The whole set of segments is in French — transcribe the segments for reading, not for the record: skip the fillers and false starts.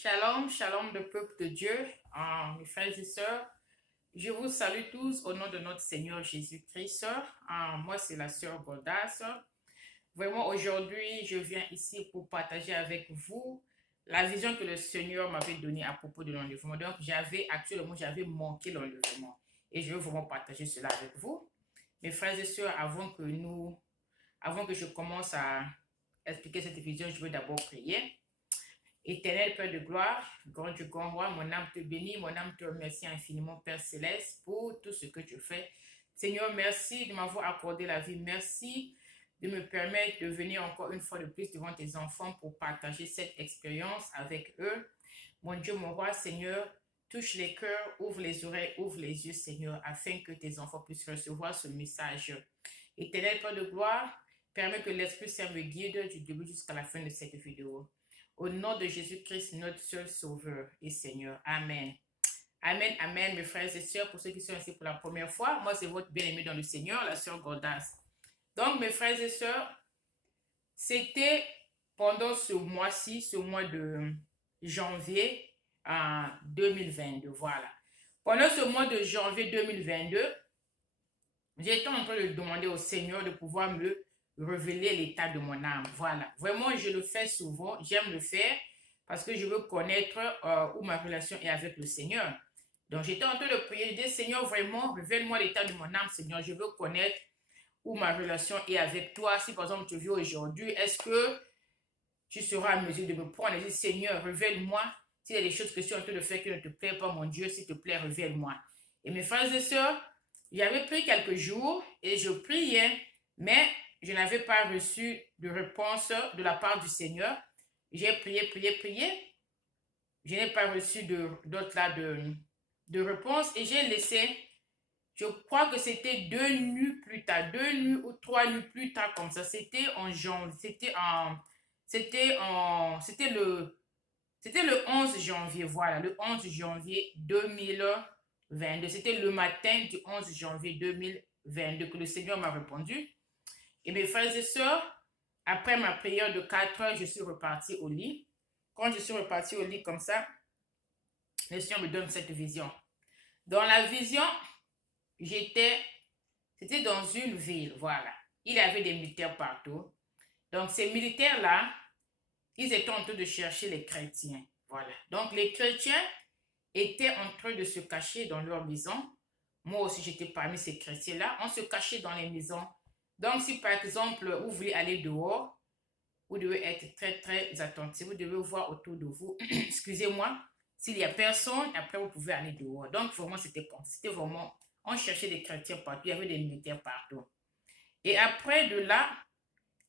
Shalom, shalom le peuple de Dieu, mes frères et sœurs. Je vous salue tous au nom de notre Seigneur Jésus-Christ. Moi, c'est la sœur Goldas. Vraiment, aujourd'hui, je viens ici pour partager avec vous la vision que le Seigneur m'avait donnée à propos de l'enlèvement. Donc, j'avais manqué l'enlèvement. Et je veux vraiment partager cela avec vous. Mes frères et sœurs, avant que je commence à expliquer cette vision, je veux d'abord prier. Éternel Père de gloire, grand Dieu, grand roi, mon âme te bénit, mon âme te remercie infiniment, Père céleste, pour tout ce que tu fais. Seigneur, merci de m'avoir accordé la vie. Merci de me permettre de venir encore une fois de plus devant tes enfants pour partager cette expérience avec eux. Mon Dieu, mon roi, Seigneur, touche les cœurs, ouvre les oreilles, ouvre les yeux, Seigneur, afin que tes enfants puissent recevoir ce message. Éternel Père de gloire, permets que l'Esprit Saint me guide du début jusqu'à la fin de cette vidéo. Au nom de Jésus-Christ, notre seul Sauveur et Seigneur. Amen. Amen, amen, mes frères et sœurs, pour ceux qui sont ici pour la première fois. Moi, c'est votre bien-aimé dans le Seigneur, la sœur Gordas. Donc, mes frères et sœurs, c'était pendant ce mois-ci, ce mois de janvier 2022, voilà. Pendant ce mois de janvier 2022, j'étais en train de demander au Seigneur de pouvoir me révéler l'état de mon âme. Voilà. Vraiment, je le fais souvent. J'aime le faire parce que je veux connaître où ma relation est avec le Seigneur. Donc, j'étais en train de prier. Je dis, Seigneur, vraiment, révèle-moi l'état de mon âme, Seigneur. Je veux connaître où ma relation est avec toi. Si, par exemple, tu viens aujourd'hui, est-ce que tu seras à mesure de me prendre et dire, Seigneur, révèle-moi s'il y a des choses que je suis en train de faire qui ne te plaisent pas, mon Dieu, s'il te plaît, révèle-moi. Et mes frères et sœurs, j'avais pris quelques jours et je priais, mais je n'avais pas reçu de réponse de la part du Seigneur. J'ai prié, prié, prié. Je n'ai pas reçu de réponse et j'ai laissé, je crois que c'était 2 nuits plus tard, 2 nuits ou 3 nuits plus tard comme ça. C'était en janvier, c'était le 11 janvier, voilà, le 11 janvier 2022. C'était le matin du 11 janvier 2022 que le Seigneur m'a répondu. Et mes frères et sœurs, après ma prière de 4 heures, je suis repartie au lit. Quand je suis repartie au lit comme ça, le Seigneur me donne cette vision. Dans la vision, c'était dans une ville, voilà. Il y avait des militaires partout. Donc ces militaires-là, ils étaient en train de chercher les chrétiens, voilà. Donc les chrétiens étaient en train de se cacher dans leur maison. Moi aussi, j'étais parmi ces chrétiens-là. On se cachait dans les maisons. Donc, si par exemple, vous voulez aller dehors, vous devez être très, très attentif. Vous devez voir autour de vous. Excusez-moi. S'il n'y a personne, après, vous pouvez aller dehors. Donc, vraiment, c'était vraiment, on cherchait des chrétiens partout. Il y avait des militaires partout. Et après de là,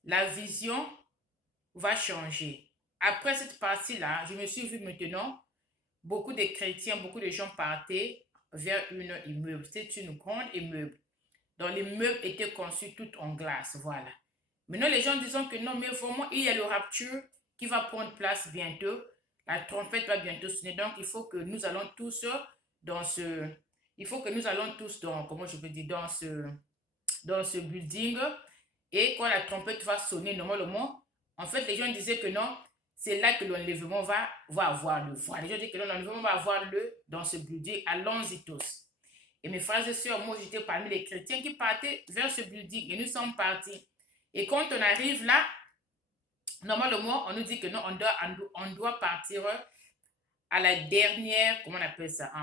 la vision va changer. Après cette partie-là, je me suis vu maintenant, beaucoup de chrétiens, beaucoup de gens partaient vers une immeuble. C'était une grande immeuble. Donc l'immeuble était conçu tout en glace, voilà. Maintenant, les gens disent que non, mais vraiment, il y a le rapture qui va prendre place bientôt. La trompette va bientôt sonner. Donc, il faut que nous allons tous dans, comment je peux dire, dans ce building. Et quand la trompette va sonner, normalement, en fait, les gens disaient que non, c'est là que l'enlèvement va avoir le voile. Les gens disent que l'enlèvement va avoir le dans ce building. Allons-y tous. Et mes frères et sœurs, moi, j'étais parmi les chrétiens qui partaient vers ce building. Et nous sommes partis. Et quand on arrive là, normalement, on nous dit que non, on doit partir à la dernière, comment on appelle ça,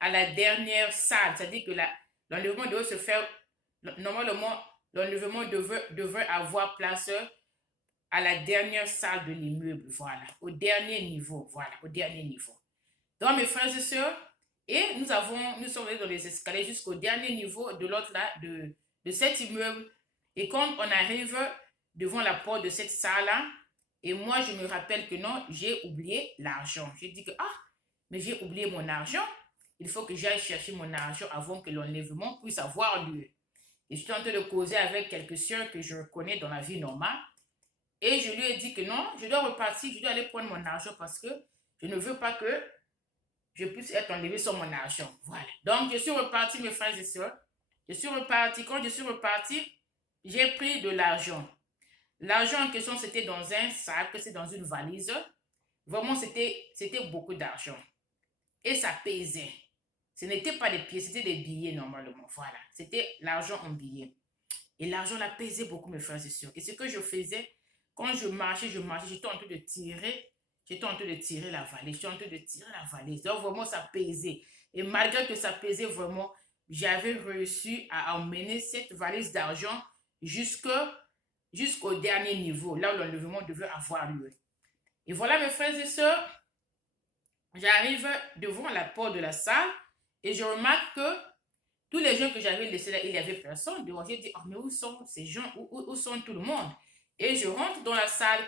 à la dernière salle. C'est-à-dire que l'enlèvement devait se faire, normalement, l'enlèvement devait avoir place à la dernière salle de l'immeuble, voilà, au dernier niveau, voilà, au dernier niveau. Donc, mes frères et sœurs, et nous sommes allés dans les escaliers jusqu'au dernier niveau de l'autre là, de cet immeuble. Et quand on arrive devant la porte de cette salle-là, et moi je me rappelle que non, j'ai oublié l'argent. J'ai dit que, mais j'ai oublié mon argent. Il faut que j'aille chercher mon argent avant que l'enlèvement puisse avoir lieu. Et je suis en train de causer avec quelques sœurs que je connais dans la vie normale. Et je lui ai dit que non, je dois repartir, je dois aller prendre mon argent parce que je ne veux pas que je puisse être enlevé sur mon argent. Voilà. Donc, je suis reparti, mes frères et sœurs. Je suis reparti. Quand je suis reparti, j'ai pris de l'argent. L'argent en question, c'était dans un sac, c'est dans une valise. Vraiment, c'était beaucoup d'argent. Et ça pesait. Ce n'était pas des pièces, c'était des billets normalement. Voilà. C'était l'argent en billets. Et l'argent là pesait beaucoup, mes frères et sœurs. Et ce que je faisais, quand je marchais, j'étais en train de tirer. J'étais en train de tirer la valise. J'étais en train de tirer la valise. Donc vraiment, ça pesait. Et malgré que ça pesait vraiment, j'avais réussi à emmener cette valise d'argent jusqu'au dernier niveau, là où l'enlèvement devait avoir lieu. Et voilà, mes frères et sœurs, j'arrive devant la porte de la salle et je remarque que tous les gens que j'avais laissés là, il n'y avait personne. Donc j'ai dit, oh, mais où sont ces gens? Où sont tout le monde? Et je rentre dans la salle.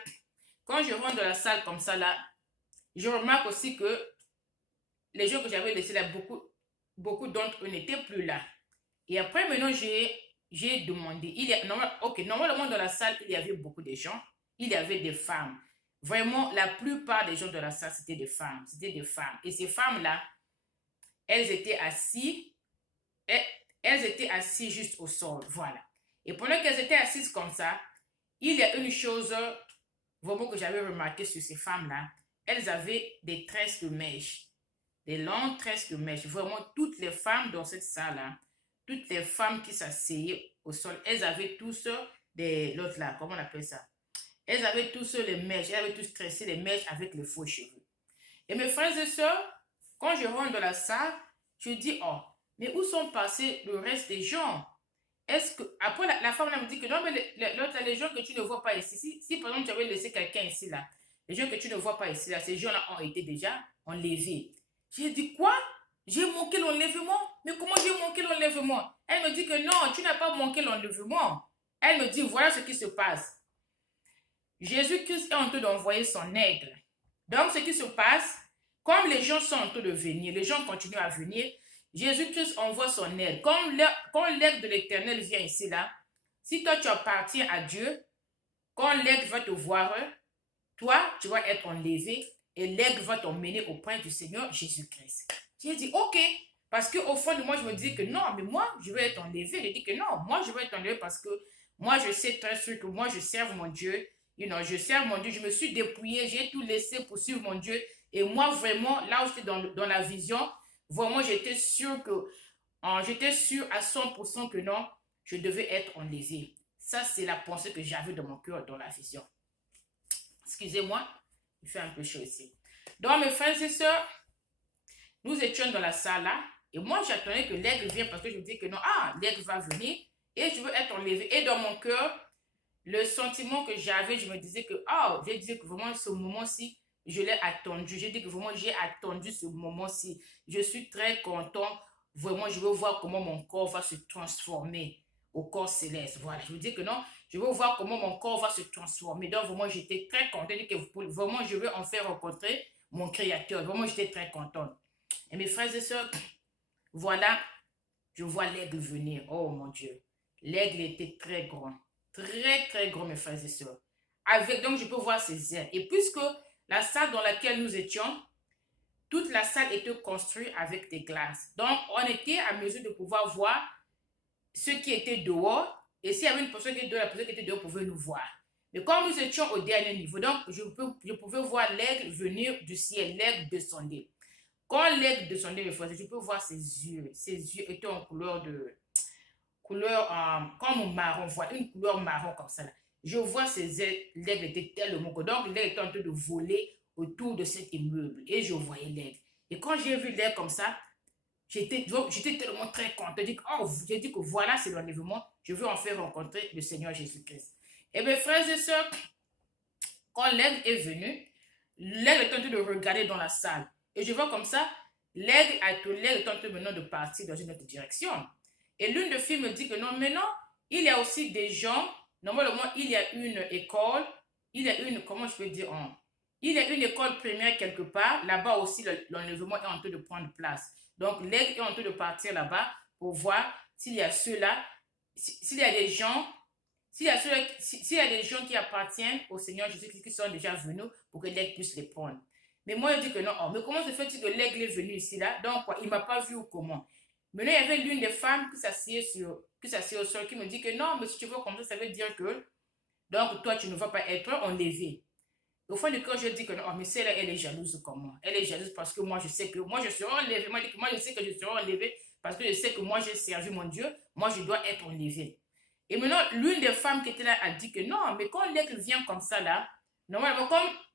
Quand je rentre dans la salle comme ça là, je remarque aussi que les gens que j'avais laissés là, beaucoup d'entre eux n'étaient plus là. Et après, maintenant, j'ai demandé. Normalement, dans la salle, il y avait beaucoup de gens. Il y avait des femmes. Vraiment, la plupart des gens de la salle, c'était des femmes. C'était des femmes. Et ces femmes-là, elles étaient assises. Elles étaient assises juste au sol. Voilà. Et pendant qu'elles étaient assises comme ça, il y a une chose vraiment que j'avais remarqué sur ces femmes-là. Elles avaient des tresses de mèches. Des longues tresses de mèches. Vraiment, toutes les femmes dans cette salle-là, toutes les femmes qui s'asseyaient au sol, elles avaient tous l'autre là, comment on appelle ça? Elles avaient tous les mèches, elles avaient tous tressé les mèches avec les faux cheveux. Et mes frères et sœurs, quand je rentre dans la salle, je dis, oh, mais où sont passés le reste des gens? Est-ce que, après la femme là me dit que non, mais l'autre, les gens que tu ne vois pas ici, si par exemple tu avais laissé quelqu'un ici là, les gens que tu ne vois pas ici là, ces gens-là ont été déjà enlevés. J'ai dit quoi? J'ai manqué l'enlèvement? Mais comment j'ai manqué l'enlèvement? Elle me dit que non, tu n'as pas manqué l'enlèvement. Elle me dit, voilà ce qui se passe. Jésus-Christ est en train d'envoyer son aigle. Donc, ce qui se passe, comme les gens sont en train de venir, les gens continuent à venir, Jésus-Christ envoie son aide. Quand l'aide de l'Éternel vient ici, là, si toi tu appartiens à Dieu, quand l'aide va te voir, toi, tu vas être enlevé et l'aide va t'emmener auprès du Seigneur Jésus-Christ. J'ai dit, ok. Parce qu'au fond de moi, je me dis que non, mais moi, je vais être enlevé. J'ai dit que non, moi, je vais être enlevé parce que moi, je sais très sûr que moi, je serve mon Dieu. Je sers mon Dieu. Je me suis dépouillé, j'ai tout laissé pour suivre mon Dieu. Et moi, vraiment, là où j'étais dans la vision, vraiment, j'étais sûr à 100% que non, je devais être enlevé. Ça, c'est la pensée que j'avais dans mon cœur dans la vision. Excusez-moi, il fait un peu chaud ici. Donc, mes frères et sœurs, nous étions dans la salle là, et moi, j'attendais que l'aigle vienne parce que je me dis que non, l'aigle va venir et je veux être enlevé. Et dans mon cœur, le sentiment que j'avais, je me disais que, j'ai dit que vraiment ce moment-ci, je l'ai attendu. J'ai dit que vraiment j'ai attendu ce moment-ci. Je suis très content. Vraiment, je veux voir comment mon corps va se transformer au corps céleste. Voilà, je vous dis que non, je veux voir comment mon corps va se transformer. Donc, vraiment, j'étais très contente. Vraiment, je veux en faire rencontrer mon Créateur. Vraiment, j'étais très contente. Et mes frères et sœurs, voilà, je vois l'aigle venir. Oh mon Dieu, l'aigle était très grand. Très, très grand, mes frères et sœurs. Donc, je peux voir ses ailes. Et puisque la salle dans laquelle nous étions, toute la salle était construite avec des glaces. Donc, on était à mesure de pouvoir voir ceux qui étaient dehors. Et s'il y avait une personne qui était dehors, la personne qui était dehors pouvait nous voir. Mais comme nous étions au dernier niveau, donc je pouvais voir l'aigle venir du ciel, l'aigle descendre. Quand l'aigle descendait, mes frères, je peux voir ses yeux. Ses yeux étaient en couleur comme marron, voilà, une couleur marron comme ça. Là. Je vois ces ailes, l'aigle était tellement gros. Donc, l'aigle était en train de voler autour de cet immeuble. Et je voyais l'aigle. Et quand j'ai vu l'aigle comme ça, j'étais tellement très content. J'ai dit que voilà, c'est l'enlèvement. Je veux en faire rencontrer le Seigneur Jésus-Christ. Et mes frères et sœurs, quand l'aigle est venu, l'aigle est en train de regarder dans la salle. Et je vois comme ça, l'aigle est en train maintenant de partir dans une autre direction. Et l'une des filles me dit que non, maintenant, il y a aussi des gens, normalement, il y a une école, comment je peux dire, il y a une école primaire quelque part, là-bas aussi, l'enlèvement est en train de prendre place. Donc, l'aigle est en train de partir là-bas pour voir s'il y a ceux-là, s'il y a des gens, s'il y a des gens qui appartiennent au Seigneur Jésus-Christ qui sont déjà venus pour que l'aigle puisse les prendre. Mais moi, je dis que non, mais comment se fait-il que l'aigle est venu ici, là? Donc, quoi, il ne m'a pas vu ou comment? Maintenant, il y avait l'une des femmes qui s'assied au sol, qui me dit que non, mais si tu veux comme ça veut dire que, donc, toi, tu ne vas pas être enlevé. Au fond du cœur, je dis que non, oh, mais celle-là, elle est jalouse comme moi. Elle est jalouse parce que moi, je sais que moi, je serai enlevé. Moi, je sais que je serai enlevé parce que je sais que moi, j'ai servi mon Dieu. Moi, je dois être enlevé. Et maintenant, l'une des femmes qui était là a dit que non, mais quand l'aigle vient comme ça, là, normalement,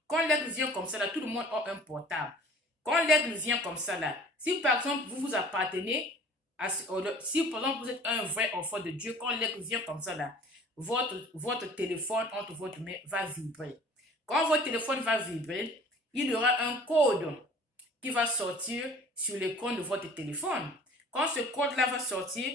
quand l'aigle vient comme ça, là, tout le monde a un portable. Quand l'aigle vient comme ça, là, si par exemple, vous vous appartenez, si par exemple, vous êtes un vrai enfant de Dieu, quand l'aigle vient comme ça, là, votre téléphone entre votre main va vibrer. Quand votre téléphone va vibrer, il y aura un code qui va sortir sur l'écran de votre téléphone. Quand ce code-là va sortir,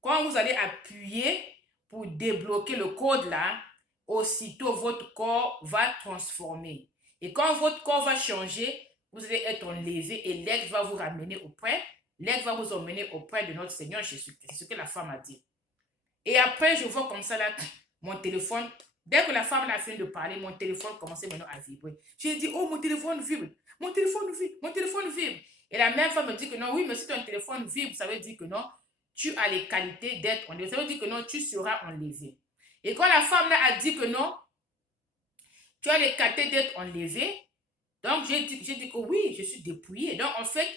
quand vous allez appuyer pour débloquer le code-là, aussitôt votre corps va transformer. Et quand votre corps va changer, vous allez être enlevé et l'aigle va vous ramener auprès. L'aigle va vous emmener auprès de notre Seigneur Jésus-Christ. C'est ce que la femme a dit. Et après, je vois comme ça là, mon téléphone. Dès que la femme a fini de parler, mon téléphone commençait maintenant à vibrer. J'ai dit, oh, mon téléphone vibre. Mon téléphone vibre. Mon téléphone vibre. Et la même femme me dit que non, oui, mais si ton téléphone vibre, ça veut dire que non, tu as les qualités d'être enlevé. Ça veut dire que non, tu seras enlevé. Et quand la femme là a dit que non, tu as les qualités d'être enlevé, donc j'ai dit que oui, je suis dépouillée. Donc en fait,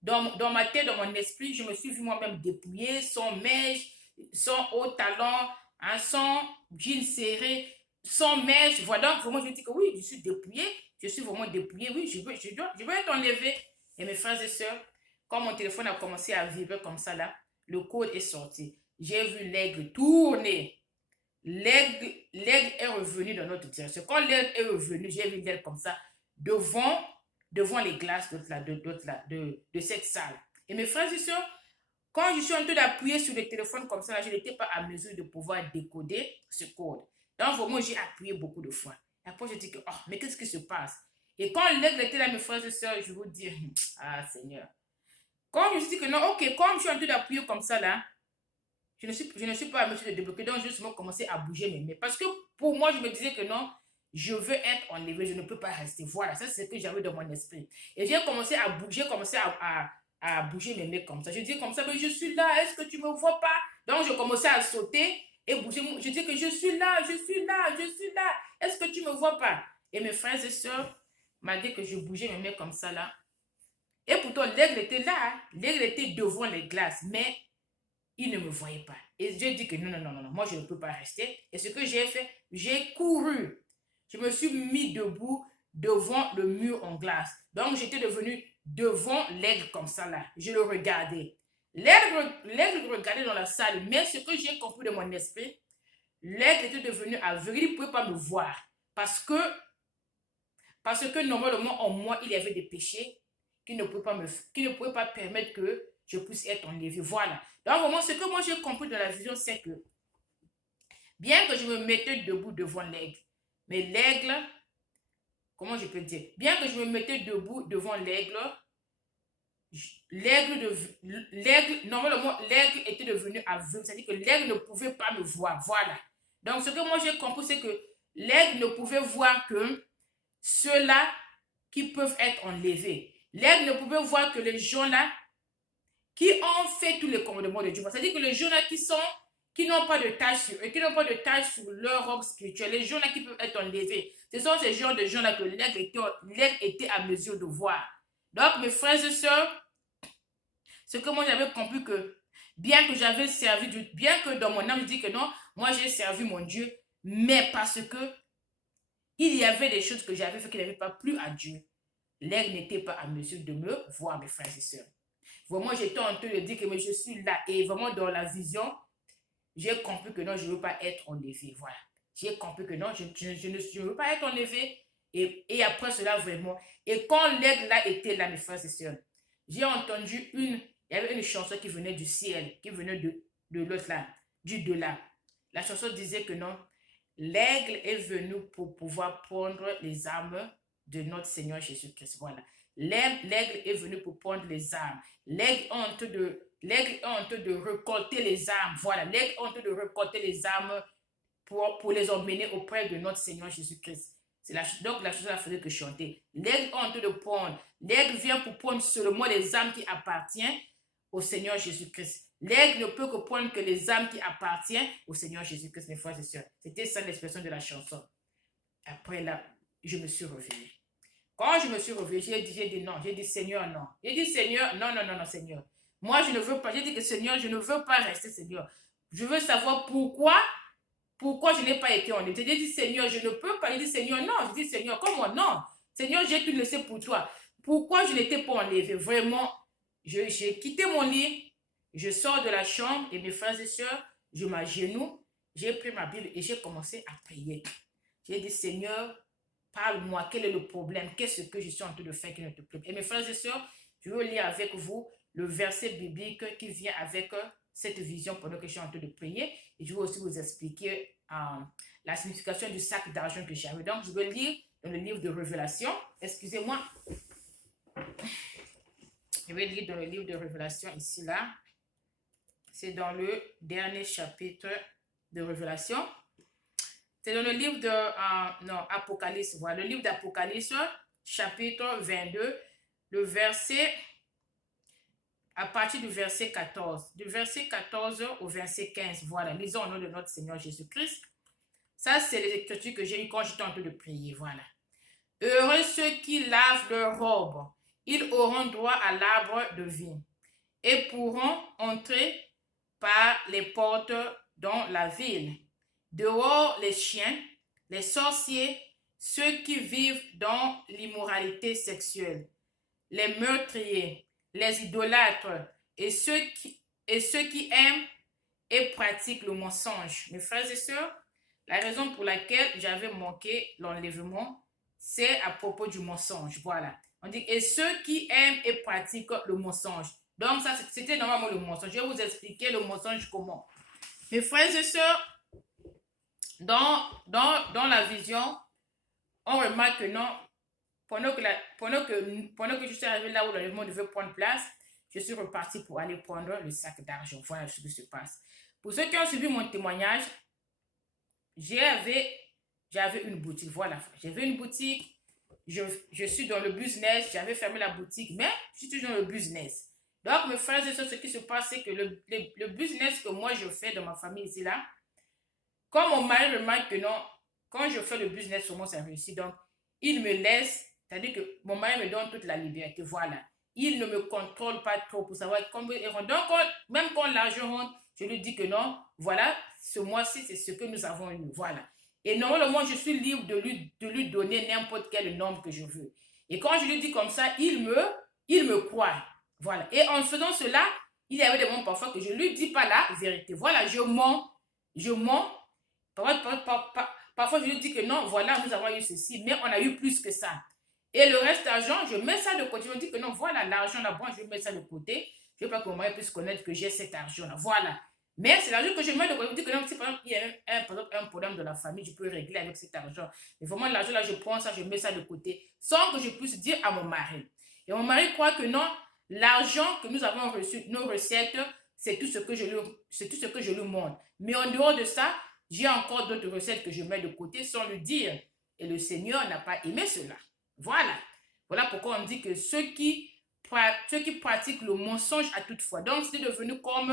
dans ma tête, dans mon esprit, je me suis vu moi-même dépouillée, sans mèche, sans haut talon, hein, sans jean serré, sans mèche. Voilà, donc vraiment, je dis que oui, je suis dépouillée, je suis vraiment dépouillée, oui, je veux être enlevée. Et mes frères et sœurs, quand mon téléphone a commencé à vibrer comme ça, là, le code est sorti. J'ai vu l'aigle tourner. L'aigle est revenu dans notre direction. Quand l'aigle est revenu, j'ai vu l'aigle comme ça, devant les glaces de cette salle. Et mes frères et sœurs, quand je suis en train d'appuyer sur le téléphone comme ça, je n'étais pas à mesure de pouvoir décoder ce code. Donc, vraiment, j'ai appuyé beaucoup de fois. Et après, je dis que, oh, mais qu'est-ce qui se passe? Et quand l'aigle était là, mes frères et sœurs, je vous dis, ah, Seigneur. Quand je me suis dit que non, ok, comme je suis en train d'appuyer comme ça, là, je ne suis pas à mesure de débloquer, donc j'ai justement commencé à bouger mes mains. Parce que pour moi, je me disais que non, je veux être enlevé, je ne peux pas rester. Voilà, ça c'est ce que j'avais dans mon esprit. Et j'ai commencé à bouger, à bouger mes mains comme ça. Je dis comme ça, mais je suis là, est-ce que tu ne me vois pas? Donc je commençais à sauter et bouger. Je dis que je suis là, je suis là, je suis là. Est-ce que tu ne me vois pas? Et mes frères et sœurs m'ont dit que je bougeais mes mains comme ça là. Et pourtant, l'aigle était là, hein. L'aigle était devant les glaces, mais il ne me voyait pas. Et Dieu dit que non, non, non, non, moi je ne peux pas rester. Et ce que j'ai fait, j'ai couru. Je me suis mis debout devant le mur en glace. Donc j'étais devenu devant l'aigle comme ça là. Je le regardais. L'aigle regardait dans la salle, mais ce que j'ai compris de mon esprit, l'aigle était devenu aveugle, il ne pouvait pas me voir. Parce que normalement en moi, il y avait des péchés qui ne pouvaient pas permettre que je puisse être enlevé. Voilà. Donc, vraiment, ce que moi j'ai compris de la vision, c'est que bien que je me mettais debout devant l'aigle, mais l'aigle, comment je peux dire, bien que je me mettais debout devant l'aigle, normalement, l'aigle était devenu aveugle, c'est-à-dire que l'aigle ne pouvait pas me voir. Voilà. Donc, ce que moi j'ai compris, c'est que l'aigle ne pouvait voir que ceux-là qui peuvent être enlevés. L'aigle ne pouvait voir que les gens-là qui ont fait tous les commandements de Dieu. C'est-à-dire que les gens-là qui n'ont pas de tâche sur eux, qui n'ont pas de tâche sur leur robe spirituelle, les gens-là qui peuvent être enlevés, ce sont ces genres de gens-là que l'aigle était à mesure de voir. Donc, mes frères et sœurs, ce que moi j'avais compris que, bien que j'avais servi Dieu, bien que dans mon âme je dis que non, moi j'ai servi mon Dieu, mais parce que il y avait des choses que j'avais fait qui n'avaient pas plu à Dieu. L'aigle n'était pas à mesure de me voir, mes frères et sœurs. Vraiment, j'étais en train de dire que mais je suis là. Et vraiment, dans la vision, j'ai compris que non, je ne veux pas être enlevé. Voilà. J'ai compris que non, je ne veux pas être enlevé. Et après cela, vraiment. Et quand l'aigle là était là, mes frères et sœurs, j'ai entendu il y avait une chanson qui venait du ciel, qui venait de l'autre là, du delà. La chanson disait que non, l'aigle est venu pour pouvoir prendre les âmes de notre Seigneur Jésus-Christ. Voilà. L'aigle est venu pour prendre les âmes. L'aigle est en train de récolter les âmes. Voilà. L'aigle est en train de récolter les âmes pour les emmener auprès de notre Seigneur Jésus-Christ. Donc la chose faisait que chanter. L'aigle est en train de prendre. L'aigle vient pour prendre seulement les âmes qui appartiennent au Seigneur Jésus-Christ. L'aigle ne peut que prendre que les âmes qui appartiennent au Seigneur Jésus-Christ, mes frères et sœurs. C'était ça l'expression de la chanson. Après là, je me suis réveillée. Quand je me suis réveillée, j'ai dit non. J'ai dit Seigneur, non. J'ai dit Seigneur, non, non, non, non, Seigneur. Moi, je ne veux pas. J'ai dit que Seigneur, je ne veux pas rester, Seigneur. Je veux savoir pourquoi je n'ai pas été enlevé. J'ai dit Seigneur, je ne peux pas. J'ai dit Seigneur, non. J'ai dit Seigneur, comment non? Seigneur, j'ai tout laissé pour toi. Pourquoi je n'étais pas enlevé? Vraiment, j'ai quitté mon lit. Je sors de la chambre et mes frères et sœurs, je m'agenouille. J'ai pris ma Bible et j'ai commencé à prier. J'ai dit Seigneur, parle-moi, quel est le problème? Qu'est-ce que je suis en train de faire qui ne te plaît pas? Et mes frères et sœurs, je veux lire avec vous le verset biblique qui vient avec cette vision pendant que je suis en train de prier. Et je vais aussi vous expliquer la signification du sac d'argent que j'avais. Donc, je vais lire dans le livre de Révélation. Excusez-moi. Je vais lire dans le livre de Révélation ici, là. C'est dans le dernier chapitre de Révélation. C'est dans le livre de Apocalypse. Voilà, le livre d'Apocalypse, chapitre 22, le verset, à partir du verset 14. Du verset 14 au verset 15. Voilà, lisons au nom de notre Seigneur Jésus-Christ. Ça, c'est les écritures que j'ai eues quand j'étais en train de prier. Voilà. Heureux ceux qui lavent leurs robes. Ils auront droit à l'arbre de vie et pourront entrer par les portes dans la ville. Dehors les chiens, les sorciers, ceux qui vivent dans l'immoralité sexuelle, les meurtriers, les idolâtres et ceux qui aiment et pratiquent le mensonge. Mes frères et sœurs, la raison pour laquelle j'avais manqué l'enlèvement, c'est à propos du mensonge. Voilà. On dit, et ceux qui aiment et pratiquent le mensonge. Donc, ça, c'était normalement le mensonge. Je vais vous expliquer le mensonge comment. Mes frères et sœurs, dans la vision, on remarque que non, pendant que je suis arrivé là où l'enlèvement devait prendre place, je suis reparti pour aller prendre le sac d'argent. Voilà ce qui se passe. Pour ceux qui ont suivi mon témoignage, j'avais une boutique. Voilà, j'avais une boutique. Je suis dans le business. J'avais fermé la boutique, mais je suis toujours dans le business. Donc, mes frères et sœurs, ce qui se passe, c'est que le business que moi je fais dans ma famille ici, là, comme mon mari remarque que non, quand je fais le business, comment ça réussit, donc, il me laisse, c'est-à-dire que mon mari me donne toute la liberté, voilà. Il ne me contrôle pas trop pour savoir combien il rentre. Donc, même quand l'argent rentre, je lui dis que non, voilà, ce mois-ci, c'est ce que nous avons eu, voilà. Et normalement, je suis libre de lui donner n'importe quel nombre que je veux. Et quand je lui dis comme ça, il me croit, voilà. Et en faisant cela, il y avait des moments parfois que je ne lui dis pas la vérité. Voilà, je mens. Parfois, je lui dis que non, voilà, nous avons eu ceci, mais on a eu plus que ça. Et le reste d'argent, je mets ça de côté. Je me dis que non, voilà, l'argent là-bas, je mets ça de côté. Je ne veux pas que mon mari puisse connaître que j'ai cet argent-là. Voilà. Mais c'est l'argent que je mets de côté. Je me dis que non, si par exemple, il y a un problème de la famille, je peux régler avec cet argent. Mais vraiment, l'argent là, je prends ça, je mets ça de côté, sans que je puisse dire à mon mari. Et mon mari croit que non, l'argent que nous avons reçu, nos recettes, c'est tout ce que je lui montre. Mais en dehors de ça, j'ai encore d'autres recettes que je mets de côté sans lui dire. Et le Seigneur n'a pas aimé cela. Voilà. Voilà pourquoi on dit que ceux qui pratiquent le mensonge à toute fois. Donc, c'est devenu comme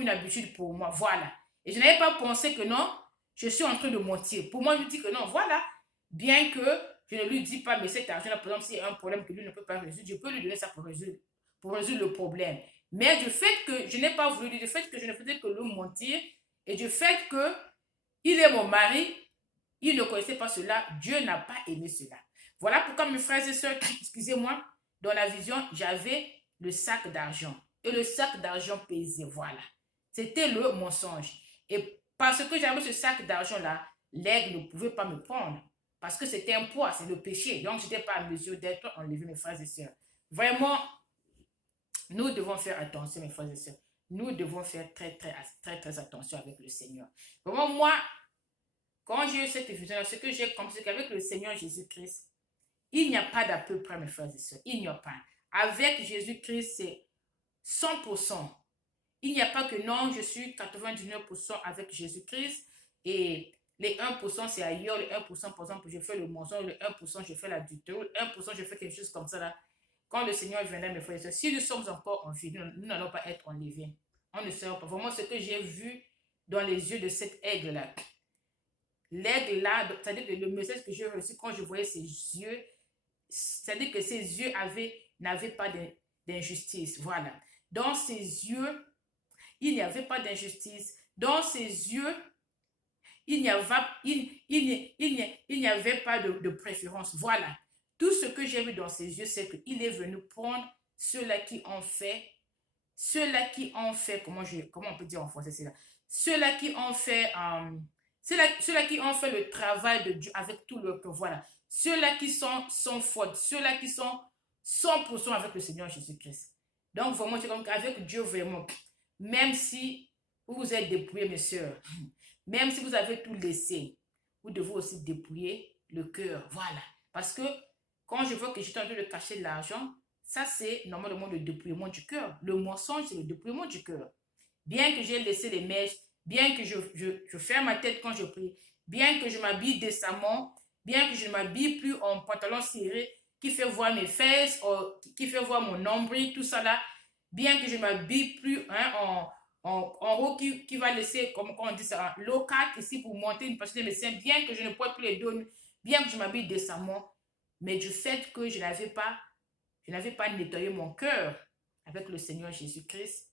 une habitude pour moi. Voilà. Et je n'avais pas pensé que non, je suis en train de mentir. Pour moi, je dis que non, voilà. Bien que je ne lui dis pas, mais cet argent-là, par exemple, s'il y a un problème que lui ne peut pas résoudre, je peux lui donner ça pour résoudre le problème. Mais du fait que je n'ai pas voulu dire, du fait que je ne faisais que lui mentir, et du fait que il est mon mari, il ne connaissait pas cela, Dieu n'a pas aimé cela. Voilà pourquoi mes frères et sœurs, excusez-moi, dans la vision, j'avais le sac d'argent. Et le sac d'argent pesait, voilà. C'était le mensonge. Et parce que j'avais ce sac d'argent-là, l'aigle ne pouvait pas me prendre. Parce que c'était un poids, c'est le péché. Donc, je n'étais pas à mesure d'être enlevé, mes frères et sœurs. Vraiment, nous devons faire attention, mes frères et sœurs. Nous devons faire très, très, très, très attention avec le Seigneur. Vraiment, moi, quand j'ai eu cette vision, ce que j'ai compris, c'est qu'avec le Seigneur Jésus-Christ, il n'y a pas d'à peu près, mes frères et sœurs. Il n'y a pas. Avec Jésus-Christ, c'est 100%. Il n'y a pas que non, je suis 99% avec Jésus-Christ et les 1% c'est ailleurs. Le 1%, par exemple, je fais le mensonge, le 1% je fais l'adultère, le 1% je fais quelque chose comme ça là. Quand le Seigneur viendra, mes frères et sœurs, si nous sommes encore en vie, nous n'allons pas être enlevés. On ne sera pas. Vraiment, ce que j'ai vu dans les yeux de cet aigle-là, l'aigle là, c'est-à-dire que le message que j'ai reçu quand je voyais ses yeux, c'est-à-dire que ses yeux n'avaient pas d'injustice. Voilà. Dans ses yeux, il n'y avait pas d'injustice. Dans ses yeux, il n'y avait, il n'y avait pas de préférence. Voilà. Tout ce que j'ai vu dans ses yeux, c'est qu'il est venu prendre ceux-là qui ont fait, comment on peut dire en français cela? Ceux-là qui ont fait, ceux-là qui ont fait le travail de Dieu avec tout leur cœur. Voilà. Ceux-là qui sont sans faute, ceux-là qui sont 100% avec le Seigneur Jésus-Christ. Donc, vraiment, c'est comme avec Dieu, vraiment, même si vous vous êtes dépouillés, mes sœurs, même si vous avez tout laissé, vous devez aussi dépouiller le cœur. Voilà. Parce que quand je vois que j'étais en train de cacher de l'argent, ça c'est normalement le dépouillement du cœur. Le mensonge, c'est le dépouillement du cœur. Bien que j'ai laissé les mèches, bien que je ferme ma tête quand je prie, bien que je m'habille décemment, bien que je ne m'habille plus en pantalon serré qui fait voir mes fesses, qui fait voir mon nombril, tout ça là, bien que je ne m'habille plus en haut qui va laisser, comme on dit ça, low cut ici pour monter une partie de mes seins, bien que je ne porte plus les dos, bien que je m'habille décemment, mais du fait que je n'avais pas nettoyé mon cœur avec le Seigneur Jésus-Christ,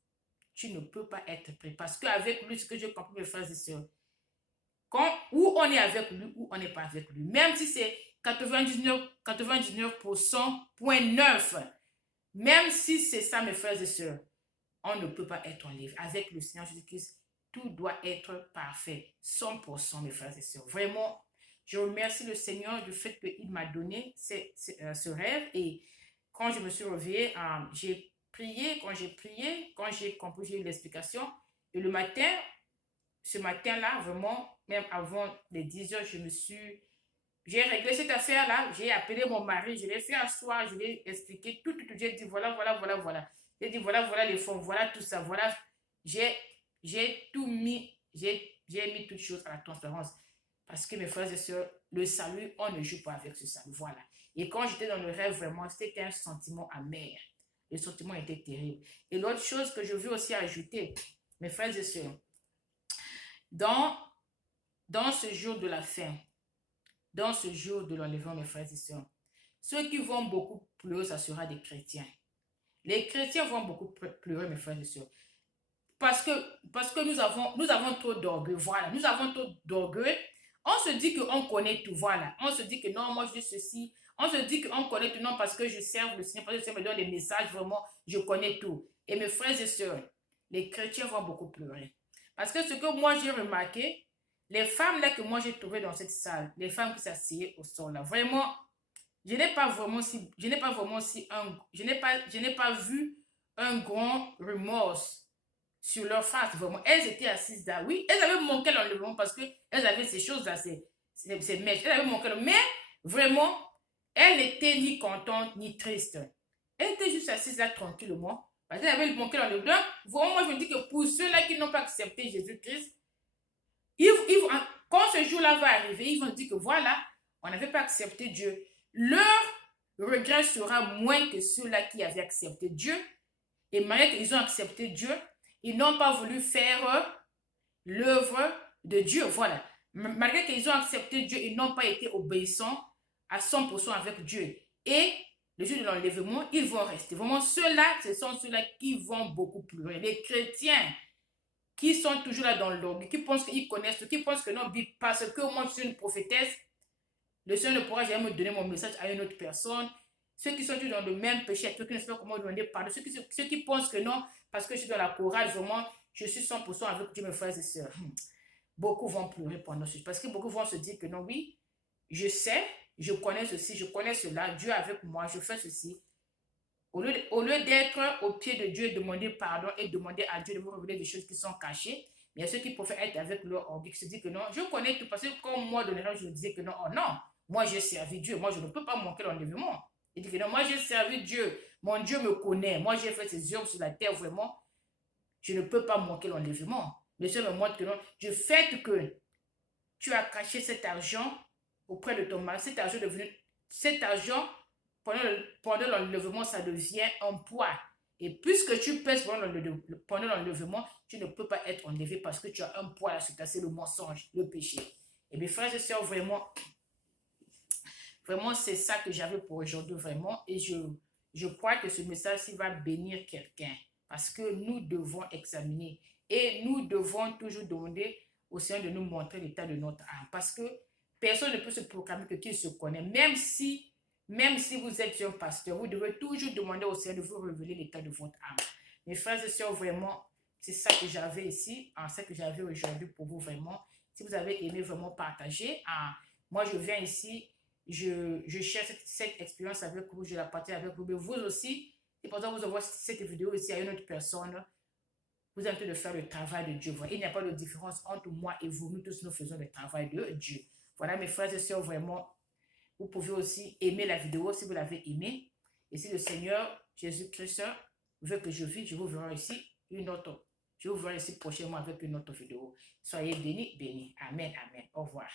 tu ne peux pas être prêt. Parce qu'avec lui, ce que j'ai compris, mes frères et sœurs, où on est avec lui, ou on n'est pas avec lui, même si c'est 99,9%, même si c'est ça, mes frères et sœurs, on ne peut pas être enlevé. Avec le Seigneur Jésus-Christ, tout doit être parfait, 100%, mes frères et sœurs. Vraiment, je remercie le Seigneur du fait qu'il m'a donné ce rêve. Et quand je me suis réveillée, j'ai prié. Quand j'ai compris, j'ai eu l'explication. Et le matin, ce matin-là, vraiment, même avant les 10 heures, j'ai réglé cette affaire-là. J'ai appelé mon mari, je l'ai fait asseoir, je lui ai expliqué tout. J'ai dit voilà. J'ai dit voilà les fonds, voilà tout ça, voilà. J'ai tout mis, j'ai mis toutes choses à la transparence. Parce que mes frères et sœurs, le salut, on ne joue pas avec ce salut, voilà. Et quand j'étais dans le rêve, vraiment, c'était un sentiment amer. Le sentiment était terrible. Et l'autre chose que je veux aussi ajouter, mes frères et sœurs, dans ce jour de la fin, dans ce jour de l'enlèvement, mes frères et sœurs, ceux qui vont beaucoup pleurer, ça sera des chrétiens. Les chrétiens vont beaucoup pleurer, mes frères et sœurs. Parce que nous avons trop d'orgueil, voilà. Nous avons trop d'orgueil. On se dit qu'on connaît tout, voilà. On se dit que non, moi je dis ceci. On se dit qu'on connaît tout, non, parce que je sers le Seigneur, parce que le Seigneur me donne des messages, vraiment, je connais tout. Et mes frères et sœurs, les chrétiens vont beaucoup pleurer. Parce que ce que moi j'ai remarqué, les femmes là que moi j'ai trouvées dans cette salle, les femmes qui s'assiedent au sol là, vraiment, je n'ai pas vu un grand remords sur leur face, vraiment. Elles étaient assises là. Oui, elles avaient manqué l'enlèvement parce qu'elles avaient ces choses-là, ces mèches. Elles avaient manqué mais vraiment, elles n'étaient ni contentes ni tristes. Elles étaient juste assises là tranquillement parce qu'elles avaient manqué l'enlèvement. Vraiment, moi je me dis que pour ceux-là qui n'ont pas accepté Jésus-Christ, quand ce jour-là va arriver, ils vont dire que voilà, on n'avait pas accepté Dieu. Leur regret sera moins que ceux-là qui avaient accepté Dieu. Et malgré qu'ils ont accepté Dieu, ils n'ont pas voulu faire l'œuvre de Dieu. Voilà. Malgré qu'ils ont accepté Dieu, ils n'ont pas été obéissants à 100% avec Dieu. Et le jour de l'enlèvement, ils vont rester. Vraiment, ceux-là, ce sont ceux-là qui vont beaucoup pleurer. Les chrétiens qui sont toujours là dans l'orgue, qui pensent qu'ils connaissent, qui pensent que non, parce que moi je suis une prophétesse, le Seigneur ne pourra jamais me donner mon message à une autre personne. Ceux qui sont toujours dans le même péché, ceux qui ne savent pas comment demander pardon, ceux qui pensent que non, parce que je suis dans la chorale, vraiment, je suis 100% avec Dieu, mes frères et sœurs. Beaucoup vont pleurer pendant ce jour, parce que beaucoup vont se dire que non, oui, je sais, je connais ceci, je connais cela, Dieu est avec moi, je fais ceci. Au lieu d'être au pied de Dieu et demander pardon et demander à Dieu de vous révéler des choses qui sont cachées, il y a ceux qui préfèrent être avec leur orgueil, qui se disent que non, je connais tout, parce que comme moi, de l'erreur, je disais que non, oh non, moi j'ai servi Dieu, moi je ne peux pas manquer l'enlèvement. Il dit que non, moi j'ai servi Dieu, mon Dieu me connaît, moi j'ai fait ses œuvres sur la terre, vraiment, je ne peux pas manquer l'enlèvement. Le Seigneur me montre que non, du fait que tu as caché cet argent auprès de ton mari, cet argent, pendant l'enlèvement, ça devient un poids. Et puisque tu pèses pendant l'enlèvement, tu ne peux pas être enlevé parce que tu as un poids là sur ta, c'est le mensonge, le péché. Et mes frères et sœurs, vraiment, c'est ça que j'avais pour aujourd'hui, vraiment. Et je crois que ce message-ci va bénir quelqu'un. Parce que nous devons examiner. Et nous devons toujours demander au Seigneur de nous montrer l'état de notre âme. Parce que personne ne peut se proclamer que qu'il se connaît. Même si vous êtes un pasteur, vous devez toujours demander au Seigneur de vous révéler l'état de votre âme. Mes frères et sœurs, vraiment, c'est ça que j'avais ici, ça que j'avais aujourd'hui pour vous, vraiment. Si vous avez aimé vraiment partager, moi je viens ici, je cherche cette expérience avec vous, je la partage avec vous, mais vous aussi, et pendant que vous envoyez cette vidéo ici à une autre personne, vous êtes en train de faire le travail de Dieu. Il n'y a pas de différence entre moi et vous, nous tous nous faisons le travail de Dieu. Voilà mes frères et sœurs, vraiment, vous pouvez aussi aimer la vidéo si vous l'avez aimée. Et si le Seigneur Jésus-Christ veut que je vive, je vous verrai ici je vous verrai ici prochainement avec une autre vidéo. Soyez bénis, bénis. Amen, amen. Au revoir.